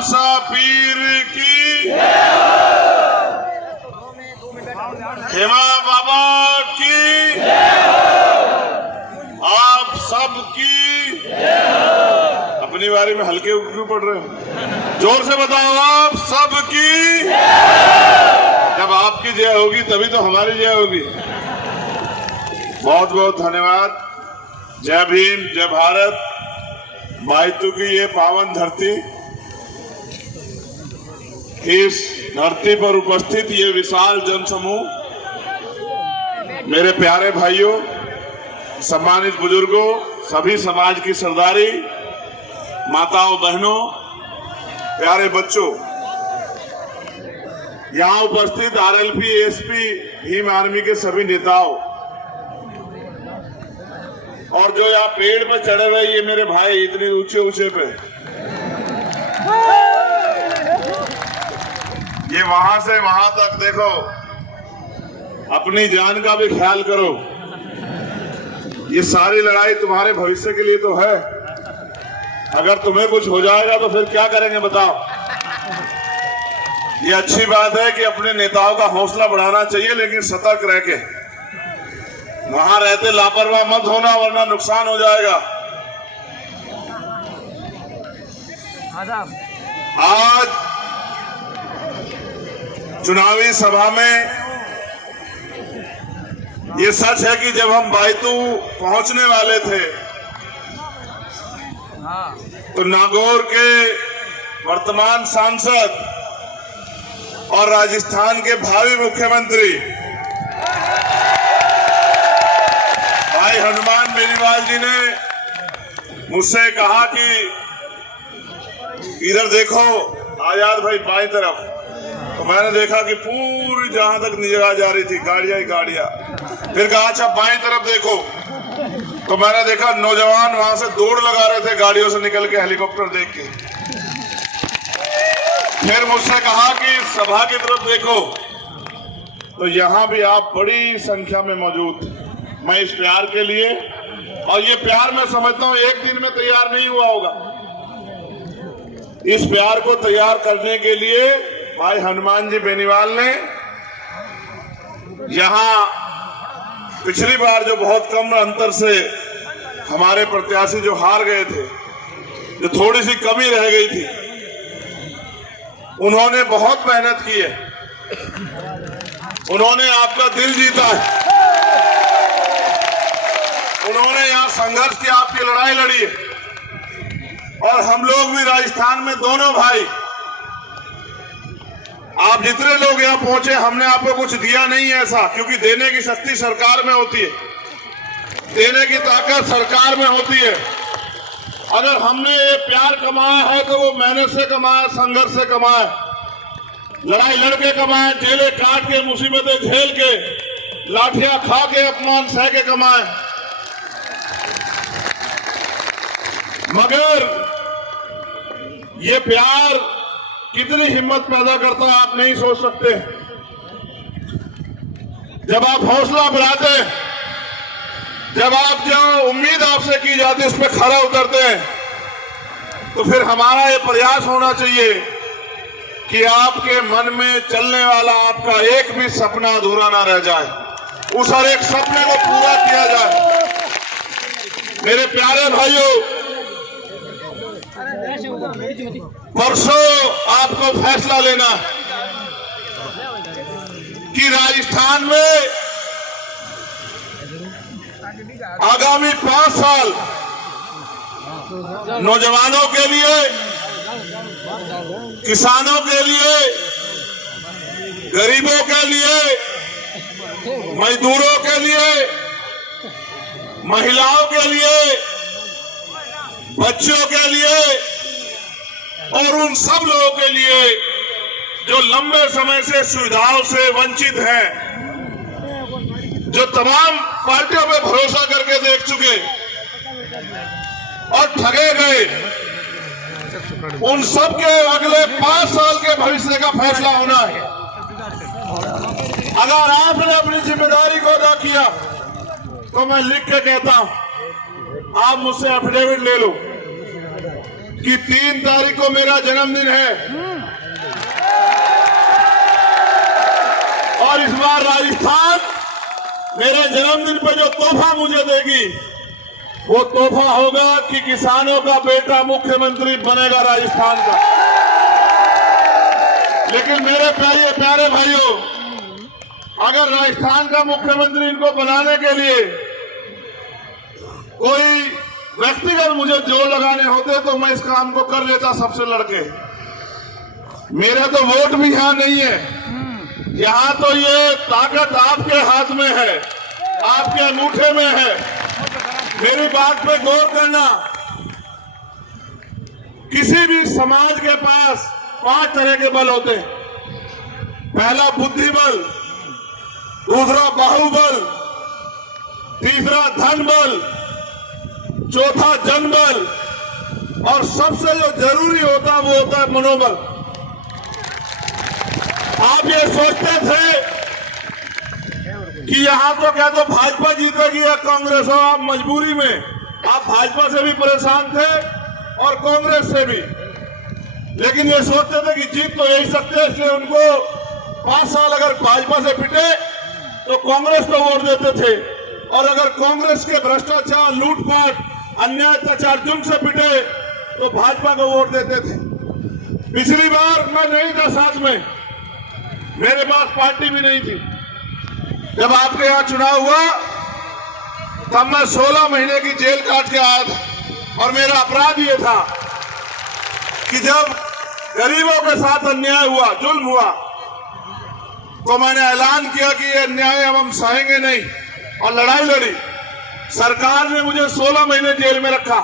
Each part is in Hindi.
खालसा पीर की, हेमा बाबा की, आप सब की। अपनी बारी में हल्के क्यों पड़ रहे हो? जोर से बताओ, आप सब की। जब आपकी जय होगी तभी तो हमारी जय होगी। बहुत बहुत धन्यवाद। जय भीम, जय भारत। बायतू की ये पावन धरती, इस धरती पर उपस्थित ये विशाल जनसमूह, मेरे प्यारे भाइयों, सम्मानित बुजुर्गों, सभी समाज की सरदारी, माताओं बहनों, प्यारे बच्चों, यहां उपस्थित आरएलपी, एसपी, भीम आर्मी के सभी नेताओं, और जो यहाँ पेड़ पे चढ़े हुए ये मेरे भाई इतने ऊंचे ऊंचे पे, ये वहां से वहां तक देखो, अपनी जान का भी ख्याल करो। ये सारी लड़ाई तुम्हारे भविष्य के लिए तो है। अगर तुम्हें कुछ हो जाएगा तो फिर क्या करेंगे बताओ? ये अच्छी बात है कि अपने नेताओं का हौसला बढ़ाना चाहिए, लेकिन सतर्क रह के, वहां रहते लापरवाह मत होना, वरना नुकसान हो जाएगा। आज चुनावी सभा में ये सच है कि जब हम बायतू पहुंचने वाले थे तो नागौर के वर्तमान सांसद और राजस्थान के भावी मुख्यमंत्री भाई हनुमान बेनीवाल जी ने मुझसे कहा कि इधर देखो आजाद भाई बाईं तरफ। तो मैंने देखा कि पूरी जहां तक निगाह जा रही थी गाड़ियां ही गाड़ियां। फिर कहा अच्छा बाईं तरफ देखो, तो मैंने देखा नौजवान वहां से दौड़ लगा रहे थे गाड़ियों से निकल के, हेलीकॉप्टर देख के। फिर मुझसे कहा कि सभा की तरफ देखो, तो यहां भी आप बड़ी संख्या में मौजूद। मैं इस प्यार के लिए, और ये प्यार मैं समझता हूं एक दिन में तैयार नहीं हुआ होगा। इस प्यार को तैयार करने के लिए भाई हनुमान जी बेनीवाल ने यहां पिछली बार जो बहुत कम अंतर से हमारे प्रत्याशी जो हार गए थे, जो थोड़ी सी कमी रह गई थी, उन्होंने बहुत मेहनत की है, उन्होंने आपका दिल जीता है, उन्होंने यहां संघर्ष किया, आपकी लड़ाई लड़ी है। और हम लोग भी राजस्थान में दोनों भाई, आप जितने लोग यहां पहुंचे, हमने आपको कुछ दिया नहीं है ऐसा, क्योंकि देने की शक्ति सरकार में होती है, देने की ताकत सरकार में होती है। अगर हमने ये प्यार कमाया है तो वो मेहनत से कमाया, संघर्ष से कमाया, लड़ाई लड़के कमाए, जेलें काट के, मुसीबतें झेल के, लाठियां खा के, अपमान सह के कमाए। मगर ये प्यार कितनी हिम्मत पैदा करता है आप नहीं सोच सकते। जब आप हौसला बढ़ाते, जब आप जो उम्मीद आपसे की जाती है उस पर खरा उतरते हैं, तो फिर हमारा ये प्रयास होना चाहिए कि आपके मन में चलने वाला आपका एक भी सपना अधूरा ना रह जाए, उस हर एक सपने को पूरा किया जाए। मेरे प्यारे भाइयों, परसों आपको फैसला लेना कि राजस्थान में आगामी 5 साल नौजवानों के लिए, किसानों के लिए, गरीबों के लिए, मजदूरों के लिए, महिलाओं के लिए, बच्चों के लिए और उन सब लोगों के लिए जो लंबे समय से सुविधाओं से वंचित हैं, जो तमाम पार्टियों पे भरोसा करके देख चुके और ठगे गए, उन सब के अगले 5 साल के भविष्य का फैसला होना है। अगर आपने अपनी जिम्मेदारी को अदा किया तो मैं लिख के कहता हूं, आप मुझसे एफिडेविट ले लो कि 3 तारीख को मेरा जन्मदिन है और इस बार राजस्थान मेरे जन्मदिन पर जो तोहफा मुझे देगी वो तोहफा होगा कि किसानों का बेटा मुख्यमंत्री बनेगा राजस्थान का। लेकिन मेरे प्यारे भाइयों, अगर राजस्थान का मुख्यमंत्री इनको बनाने के लिए कोई व्यक्तिगत मुझे जोर लगाने होते तो मैं इस काम को कर लेता सबसे लड़के। मेरा तो वोट भी यहां नहीं है, यहां तो ये ताकत आपके हाथ में है, आपके अंगूठे में है। मेरी बात पे गौर करना। किसी भी समाज के पास 5 तरह के बल होते हैं। पहला बुद्धि बल, दूसरा बाहुबल, तीसरा धन बल, चौथा जनबल और सबसे जो जरूरी होता है वो होता है मनोबल। आप ये सोचते थे कि यहां तो क्या तो भाजपा जीतेगी या कांग्रेस हो, आप मजबूरी में आप भाजपा से भी परेशान थे और कांग्रेस से भी। लेकिन ये सोचते थे कि जीत तो यही सकते हैं, इसलिए उनको 5 साल अगर भाजपा से पिटे तो कांग्रेस को वोट देते थे और अगर कांग्रेस के भ्रष्टाचार, लूटपाट, अन्याय, अत्याचार जुर्म से पिटे तो भाजपा को वोट देते थे। पिछली बार मैं नहीं था साथ में, मेरे पास पार्टी भी नहीं थी। जब आपके यहां चुनाव हुआ तब मैं 16 महीने की जेल काट के आया था और मेरा अपराध ये था कि जब गरीबों के साथ अन्याय हुआ, जुल्म हुआ, तो मैंने ऐलान किया कि ये अन्याय हम सहेंगे नहीं और लड़ाई लड़ी। सरकार ने मुझे 16 महीने जेल में रखा।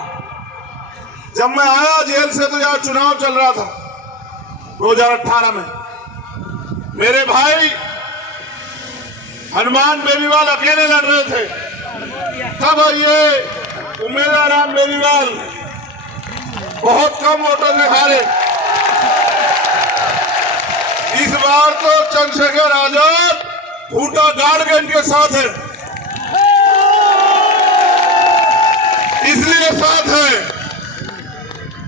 जब मैं आया जेल से तो यहां चुनाव चल रहा था 2018 में। मेरे भाई हनुमान बेनीवाल अकेले लड़ रहे थे, तब ये उम्मीदवार राम बेनीवाल बहुत कम वोटों से हारे। इस बार तो चंद्रशेखर आजाद खूंटा गाड़ के इनके साथ है, इसलिए साथ है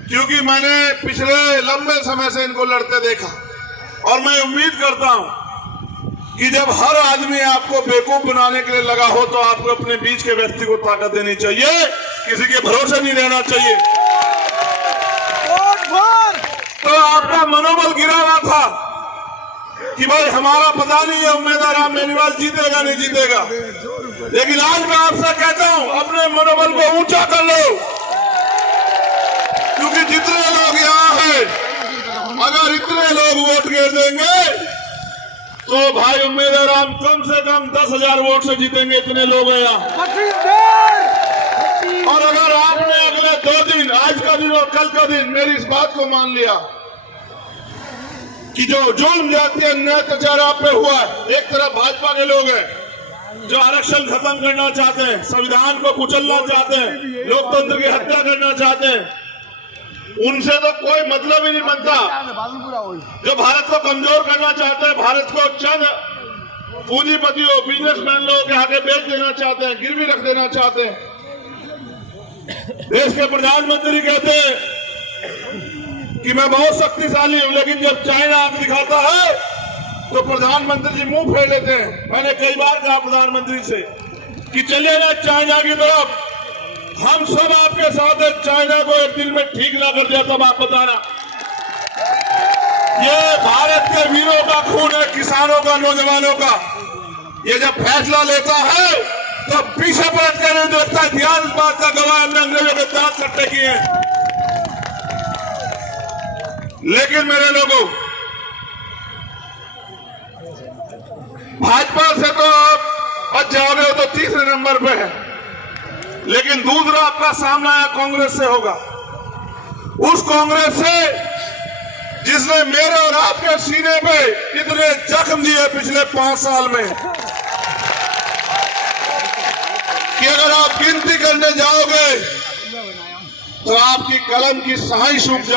क्योंकि मैंने पिछले लंबे समय से इनको लड़ते देखा और मैं उम्मीद करता हूं कि जब हर आदमी आपको बेवकूफ बनाने के लिए लगा हो तो आपको अपने बीच के व्यक्ति को ताकत देनी चाहिए, किसी के भरोसे नहीं रहना चाहिए। तो आपका मनोबल गिरा हुआ था कि भाई हमारा पता नहीं है उम्मीदवार राम बेनीवाल जीतेगा नहीं जीतेगा, लेकिन आज मैं आपसे कहता हूं अपने मनोबल को ऊंचा कर लो, क्योंकि जितने लोग यहाँ हैं अगर इतने लोग वोट गिर देंगे तो भाई उम्मीदवार राम कम से कम 10,000 वोट से जीतेंगे, इतने लोग हैं यहाँ। और अगर आपने अगले 2 दिन, आज का दिन और कल का दिन, मेरी इस बात को मान लिया कि जो जुल्म जाती है, अन्याय अत्याचार आप पे हुआ है, एक तरफ भाजपा के लोग हैं जो आरक्षण खत्म करना चाहते हैं, संविधान को कुचलना चाहते हैं, लोकतंत्र की हत्या करना चाहते हैं, उनसे तो कोई मतलब ही नहीं बनता। जो भारत को कमजोर करना चाहते हैं, भारत को चंद पूंजीपतियों, बिजनेसमैन लोगों के आगे बेच देना चाहते हैं, गिरवी रख देना चाहते हैं। देश के प्रधानमंत्री कहते हैं कि मैं बहुत शक्तिशाली हूं, लेकिन जब चाइना आंख दिखाता है तो प्रधानमंत्री जी मुंह फेर लेते हैं। मैंने कई बार कहा प्रधानमंत्री से कि चलिए ना चाइना की तरफ, हम सब आपके साथ हैं, चाइना को एक दिन में ठीक ना कर दिया तब आप बताना। ये भारत के वीरों का खून है, किसानों का, नौजवानों का। ये जब फैसला लेता है तो पीछे पलट कर नहीं देखता। ध्यान इस बात का गवाह हमने अंग्रेजों के दांत खट्टे किए हैं। लेकिन मेरे लोगों, भाजपा से तो आप बच जाओगे तो तीसरे नंबर पे है, लेकिन दूसरा आपका सामना है कांग्रेस से होगा। उस कांग्रेस से जिसने मेरे और आपके सीने पे इतने जख्म दिए पिछले 5 साल में कि अगर आप गिनती करने जाओगे तो आपकी कलम की स्याही सूख जाए।